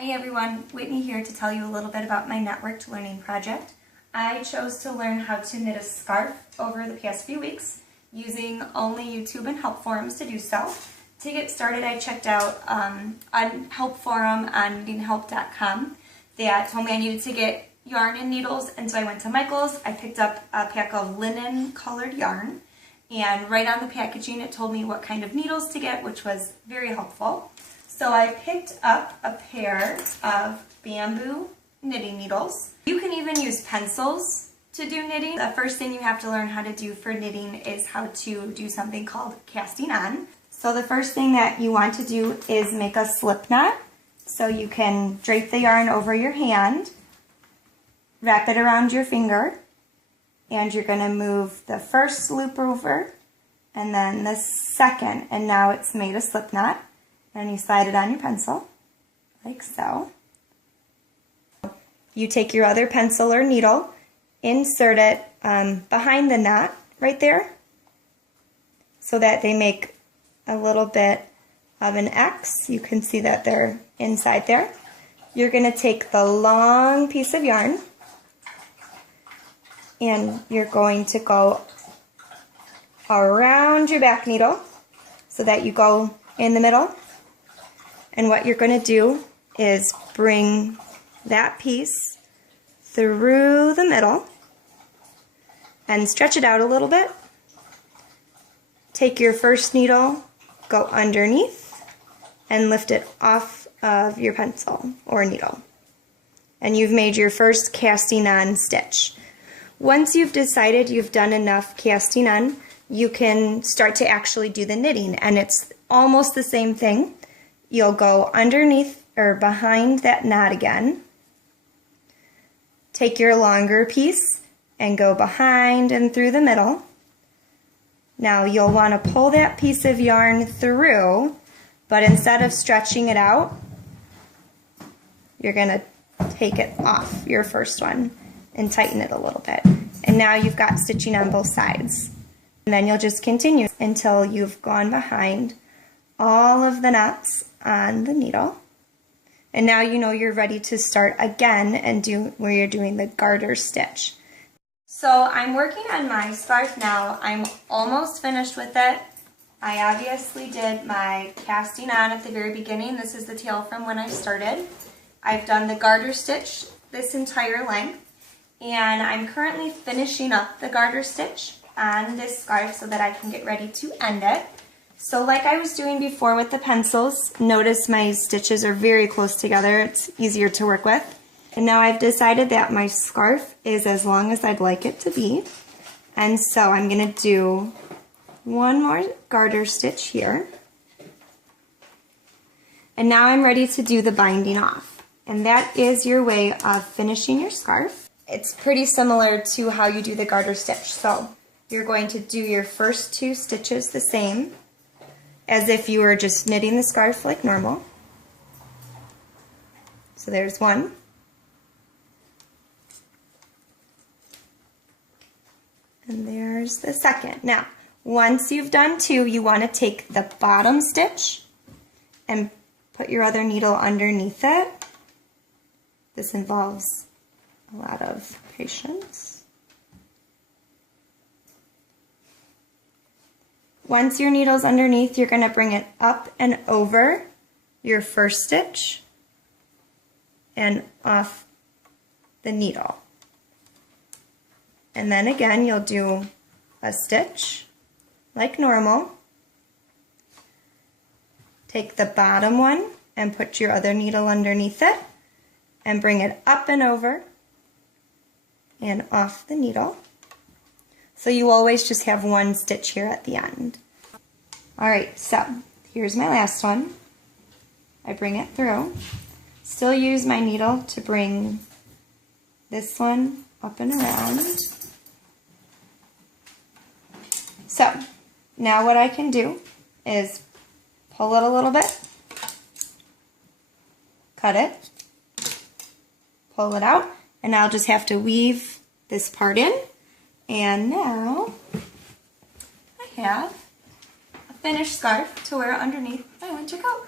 Hi everyone, Whitney here to tell you a little bit about my networked learning project. I chose to learn how to knit a scarf over the past few weeks using only YouTube and help forums to do so. To get started, I checked out a help forum on knittinghelp.com that told me I needed to get yarn and needles, and so I went to Michael's. I picked up a pack of linen colored yarn, and right on the packaging it told me what kind of needles to get, which was very helpful. So I picked up a pair of bamboo knitting needles. You can even use pencils to do knitting. The first thing you have to learn how to do for knitting is how to do something called casting on. So the first thing that you want to do is make a slip knot. So you can drape the yarn over your hand, wrap it around your finger, and you're going to move the first loop over and then the second, and now it's made a slip knot. And you slide it on your pencil, like so. You take your other pencil or needle, insert it behind the knot right there, so that they make a little bit of an X. You can see that they're inside there. You're going to take the long piece of yarn, and you're going to go around your back needle so that you go in the middle. And what you're going to do is bring that piece through the middle and stretch it out a little bit. Take your first needle, go underneath, and lift it off of your pencil or needle. And you've made your first casting on stitch. Once you've decided you've done enough casting on, you can start to actually do the knitting, and it's almost the same thing. You'll go underneath or behind that knot again. Take your longer piece and go behind and through the middle. Now you'll want to pull that piece of yarn through, but instead of stretching it out, you're going to take it off your first one and tighten it a little bit. And now you've got stitching on both sides. And then you'll just continue until you've gone behind all of the knots on the needle. And now you know you're ready to start again and do where you're doing the garter stitch. So I'm working on my scarf now. I'm almost finished with it. I obviously did my casting on at the very beginning. This is the tail from when I started. I've done the garter stitch this entire length, and I'm currently finishing up the garter stitch on this scarf so that I can get ready to end it. So like I was doing before with the pencils, notice my stitches are very close together. It's easier to work with. And now I've decided that my scarf is as long as I'd like it to be. And so I'm going to do one more garter stitch here. And now I'm ready to do the binding off. And that is your way of finishing your scarf. It's pretty similar to how you do the garter stitch. So you're going to do your first two stitches the same as if you were just knitting the scarf like normal. So there's one. And there's the second. Now, once you've done two, you want to take the bottom stitch and put your other needle underneath it. This involves a lot of patience. Once your needle's underneath, you're going to bring it up and over your first stitch and off the needle. And then again, you'll do a stitch like normal. Take the bottom one and put your other needle underneath it and bring it up and over and off the needle. So you always just have one stitch here at the end. Alright, so here's my last one. I bring it through. Still use my needle to bring this one up and around. So now what I can do is pull it a little bit, cut it, pull it out, and I'll just have to weave this part in. And now I have a finished scarf to wear underneath my winter coat.